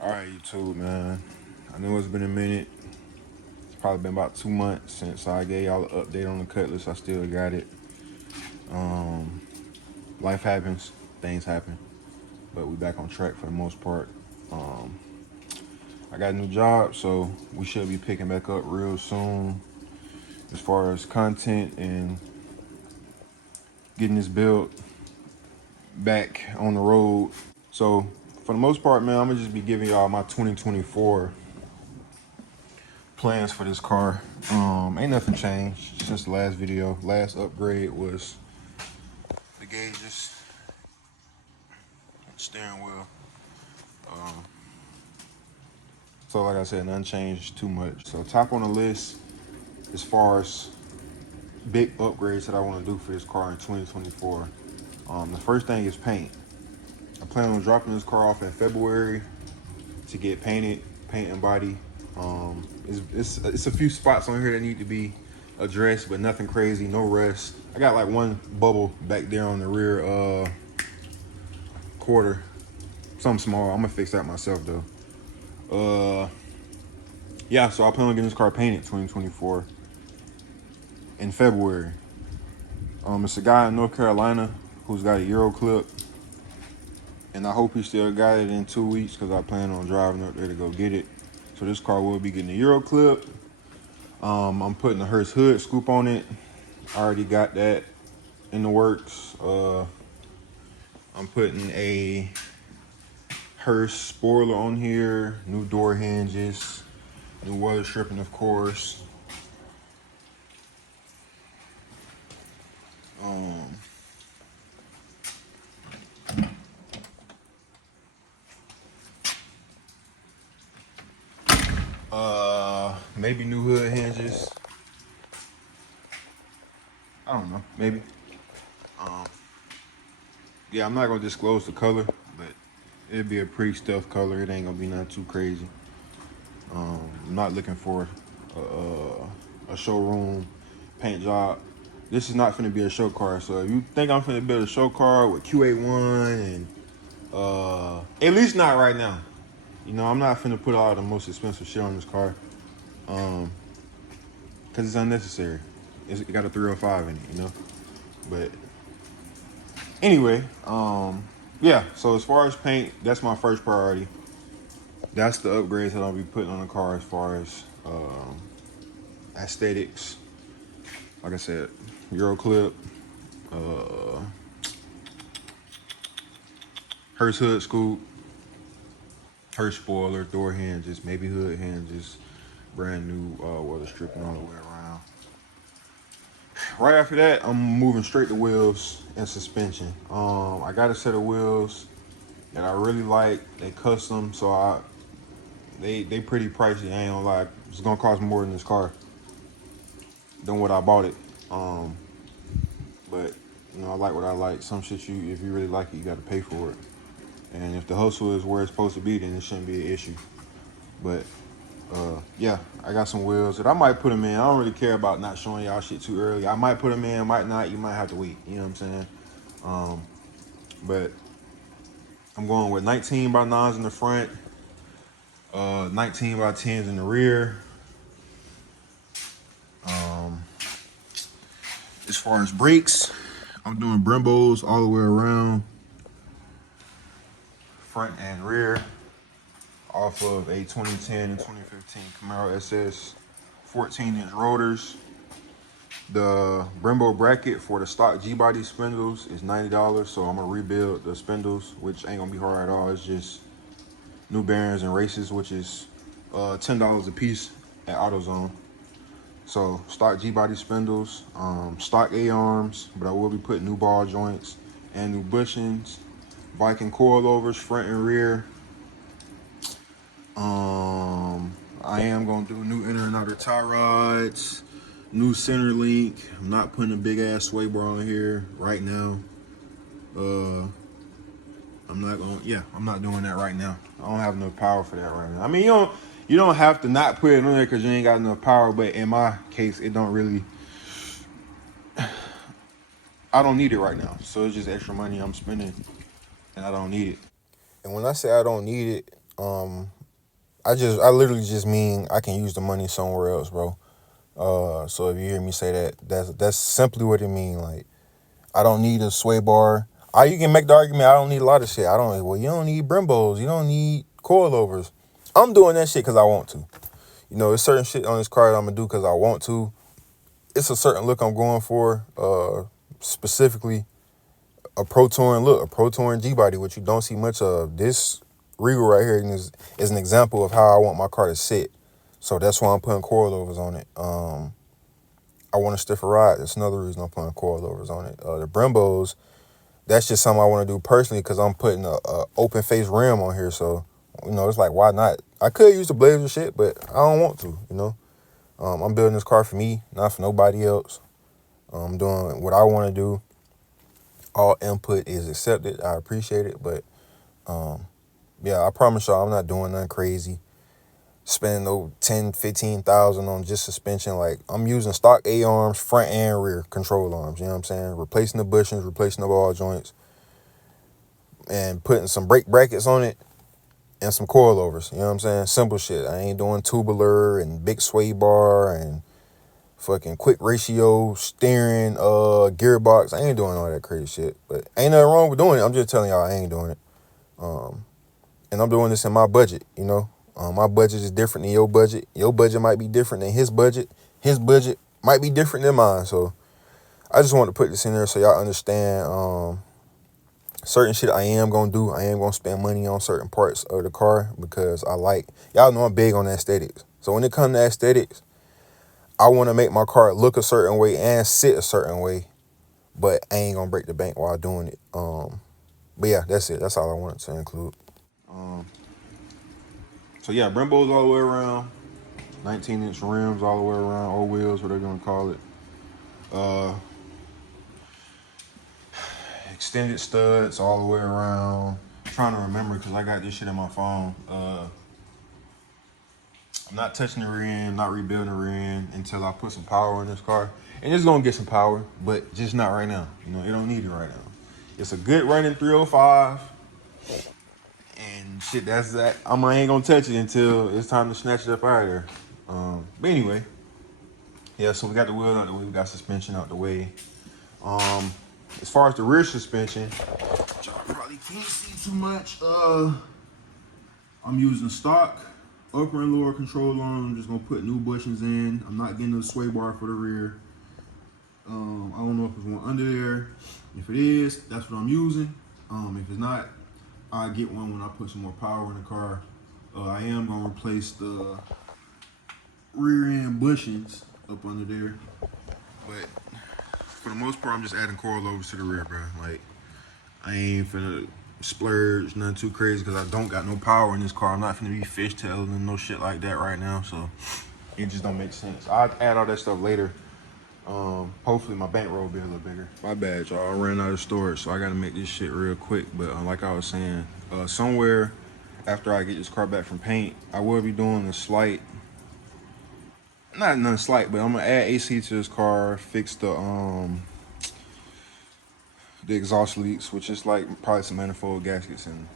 All right, YouTube, man. I know it's been a minute. It's probably been about 2 months since I gave y'all an update on the Cutlass. I still got it. Life happens, things happen, but we back on track for the most part. I got a new job, so we should be picking back up real soon as far as content and getting this build back on the road. So for the most part, man, I'm gonna just be giving y'all my 2024 plans for this car. Ain't nothing changed since the last video. Last upgrade was the gauges, steering wheel. So like I said, nothing changed too much. So top on the list as far as big upgrades that I want to do for this car in 2024. The first thing is paint. I plan on dropping this car off in February to get painted, paint and body. It's a few spots on here that need to be addressed, but nothing crazy, no rust. I got like one bubble back there on the rear quarter, something small. I'm gonna fix that myself though. Yeah, so I plan on getting this car painted 2024 in February. It's a guy in North Carolina who's got a Euro clip, and I hope he still got it in 2 weeks because I plan on driving up there to go get it. So this car will be getting a Euro clip. I'm putting a Hearst hood scoop on it. I already got that in the works. I'm putting a Hearst spoiler on here, new door hinges, new weather stripping, of course. Maybe new hood hinges. I don't know, maybe. Yeah, I'm not gonna disclose the color, but it'd be a pretty stealth color. It ain't gonna be nothing too crazy. I'm not looking for a showroom paint job. This is not finna be a show car. So if you think I'm finna build a show car with QA1 and at least not right now. You know, I'm not finna put all the most expensive shit on this car. Cause it's unnecessary. It got a 305 in it, you know? But anyway, yeah, so as far as paint, that's my first priority. That's the upgrades that I'll be putting on the car as far as aesthetics. Like I said, Euro clip, Hearst hood scoop, Hearst spoiler, door hinges, maybe hood hinges, brand new weather stripping all the way around. Right after that, I'm moving straight to wheels and suspension. I got a set of wheels that I really like. They custom, so they pretty pricey. I ain't gonna lie, it's gonna cost more than this car than what I bought it. But you know, I like what I like. Some shit if you really like it, you gotta pay for it. And if the hustle is where it's supposed to be, then it shouldn't be an issue. But yeah, I got some wheels that I might put them in. I don't really care about not showing y'all shit too early. I might put them in, might not. You might have to wait. You know what I'm saying? But I'm going with 19 by 9s in the front, 19 by 10s in the rear. As far as brakes, I'm doing Brembos all the way around, front and rear, off of a 2010 and 2015 Camaro SS 14-inch rotors. The Brembo bracket for the stock Gbody spindles is $90, so I'm gonna rebuild the spindles, which ain't gonna be hard at all. It's just new bearings and races, which is $10 a piece at AutoZone. So stock Gbody spindles, stock A-arms, but I will be putting new ball joints and new bushings, Viking coilovers front and rear. I am gonna do new inner and outer tie rods, new center link. I'm not putting a big ass sway bar on here right now. I'm not doing that right now. I don't have enough power for that right now. I mean, you don't have to not put it on there because you ain't got enough power, but in my case, it don't really, I don't need it right now. So it's just extra money I'm spending and I don't need it. And when I say I don't need it, I literally just mean I can use the money somewhere else, bro. So if you hear me say that, that's simply what it means. Like, I don't need a sway bar. You can make the argument I don't need a lot of shit. Well, you don't need Brimbos. You don't need coilovers. I'm doing that shit because I want to. You know, there's certain shit on this car that I'm going to do because I want to. It's a certain look I'm going for, specifically a Pro Touring look, a Pro Touring Gbody, which you don't see much of. This Regal right here is an example of how I want my car to sit. So that's why I'm putting coilovers on it. I want a stiffer ride. That's another reason I'm putting coilovers on it. The Brimbos, that's just something I want to do personally because I'm putting a open face rim on here. So, you know, it's like, why not? I could use the Blazer shit, but I don't want to, you know. I'm building this car for me, not for nobody else. I'm doing what I want to do. All input is accepted. I appreciate it. But, yeah, I promise y'all I'm not doing nothing crazy. Spending no 10, 15,000 on just suspension. Like, I'm using stock A-arms, front and rear control arms. You know what I'm saying? Replacing the bushings, replacing the ball joints, and putting some brake brackets on it and some coilovers. You know what I'm saying? Simple shit. I ain't doing tubular and big sway bar and fucking quick ratio steering, gearbox. I ain't doing all that crazy shit. But ain't nothing wrong with doing it. I'm just telling y'all I ain't doing it. And I'm doing this in my budget, you know. My budget is different than your budget. Your budget might be different than his budget. His budget might be different than mine. So I just want to put this in there so y'all understand certain shit I am going to do. I am going to spend money on certain parts of the car because y'all know I'm big on aesthetics. So when it comes to aesthetics, I want to make my car look a certain way and sit a certain way, but I ain't going to break the bank while doing it. But yeah, that's it. That's all I wanted to include. So yeah, Brembos all the way around, 19-inch rims all the way around, old wheels, what they're gonna call it. Extended studs all the way around. I'm trying to remember because I got this shit on my phone. I'm not touching the rear end, not rebuilding the rear end until I put some power in this car. And it's gonna get some power, but just not right now. You know, it don't need it right now. It's a good running 305. And shit, that's that. I ain't gonna touch it until it's time to snatch it up out of there. But anyway, yeah. So we got the wheel out the way. We got suspension out the way. As far as the rear suspension, y'all probably can't see too much. I'm using stock upper and lower control arm. I'm just gonna put new bushings in. I'm not getting a sway bar for the rear. I don't know if there's one under there. If it is, that's what I'm using. If it's not, I'll get one when I put some more power in the car. I am gonna replace the rear end bushings up under there, but for the most part, I'm just adding coilovers to the rear, bro. Like, I ain't finna splurge nothing too crazy because I don't got no power in this car. I'm not finna be fishtailing and no shit like that right now, so it just don't make sense. I'll add all that stuff later. Hopefully my bankroll will be a little bigger. My bad, y'all. I ran out of storage, so I gotta make this shit real quick. But like I was saying, somewhere after I get this car back from paint, I will be doing a slight, not nothing slight, but I'm gonna add AC to this car, fix the exhaust leaks, which is like probably some manifold gaskets and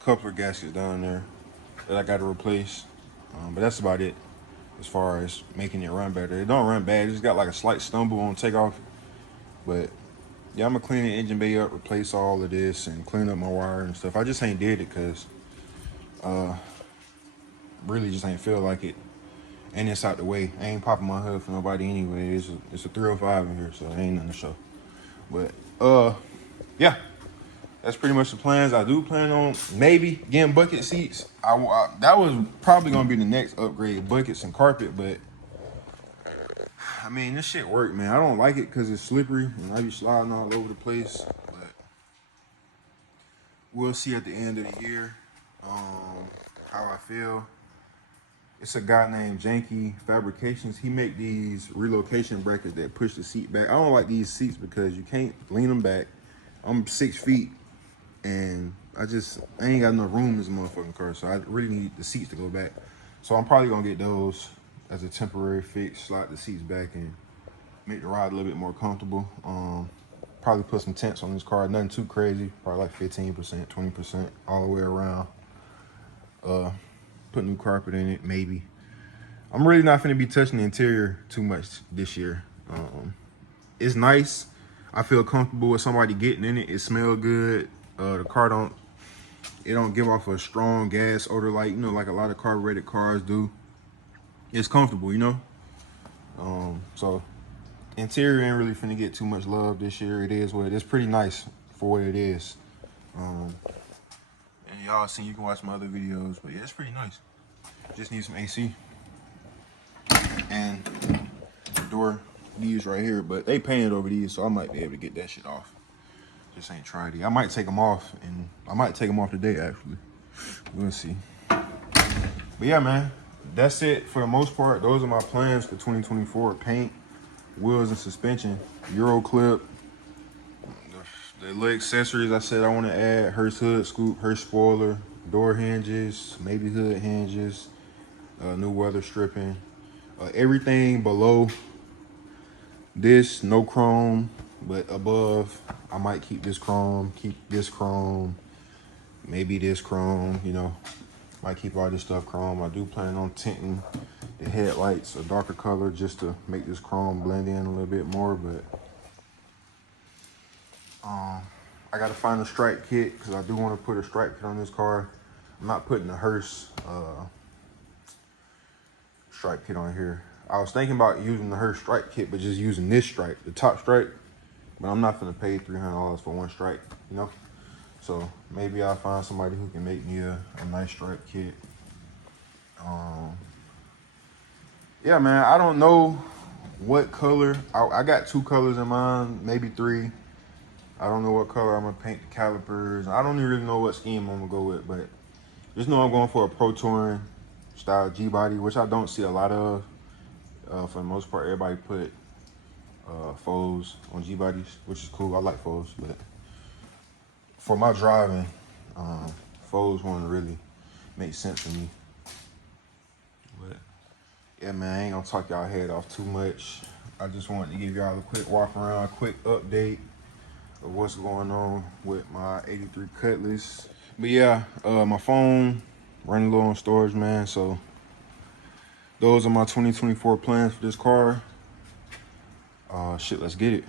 coupler gaskets down there that I gotta replace. But that's about it. As far as making it run better, it don't run bad. It just got like a slight stumble on takeoff. But yeah, I'm gonna clean the engine bay up, replace all of this, and clean up my wire and stuff. I just ain't did it because really just ain't feel like it. And it's out the way. I ain't popping my hood for nobody anyway. It's a 305 in here, so it ain't nothing to show. But yeah, that's pretty much the plans. I do plan on maybe getting bucket seats. That was probably gonna be the next upgrade, buckets and carpet. But I mean, this shit work, man. I don't like it because it's slippery and I be sliding all over the place. But we'll see at the end of the year how I feel. It's a guy named Janky Fabrications. He make these relocation brackets that push the seat back. I don't like these seats because you can't lean them back. I'm 6 feet and I ain't got enough room in this motherfucking car, so I really need the seats to go back. So I'm probably gonna get those as a temporary fix, slide the seats back and make the ride a little bit more comfortable. Probably put some tents on this car, nothing too crazy, probably like 15%, 20% all the way around. Put new carpet in it, maybe. I'm really not finna be touching the interior too much this year. It's nice. I feel comfortable with somebody getting in it. It smells good. The car don't give off a strong gas odor like, you know, like a lot of carbureted cars do. It's comfortable, you know. So interior ain't really finna get too much love this year. It is what it is. Pretty nice for what it is. And y'all seen, you can watch my other videos, but yeah, it's pretty nice. Just need some AC. And door, these right here, but they painted over these, so I might be able to get that shit off. Just ain't tried it. I might take them off, and I might take them off today, actually. We'll see. But yeah, man, that's it for the most part. Those are my plans for 2024. Paint, wheels, and suspension. Euro clip. The little accessories I said I want to add: Hearst hood scoop, Hearst spoiler, door hinges, maybe hood hinges, new weather stripping. Everything below this, no chrome, but above, I might keep this chrome, maybe this chrome, you know. Might keep all this stuff chrome. I do plan on tinting the headlights a darker color just to make this chrome blend in a little bit more, but I gotta find a stripe kit because I do want to put a stripe kit on this car. I'm not putting a Hearst stripe kit on here. I was thinking about using the Hearst stripe kit, but just using this stripe, the top stripe. But I'm not gonna pay $300 for one stripe, you know? So maybe I'll find somebody who can make me a nice stripe kit. Yeah, man, I don't know what color. I got 2 colors in mind, maybe 3. I don't know what color I'm gonna paint the calipers. I don't even really know what scheme I'm gonna go with, but just know I'm going for a Pro Touring style G-body, which I don't see a lot of. For the most part, everybody put faux on G-bodies, which is cool. I like faux, but for my driving, faux wouldn't really make sense for me. But yeah, man, I ain't gonna talk y'all head off too much. I just wanted to give y'all a quick walk around, a quick update of what's going on with my 83 Cutlass. But yeah, my phone running low on storage, man, so those are my 2024 plans for this car. Shit, let's get it.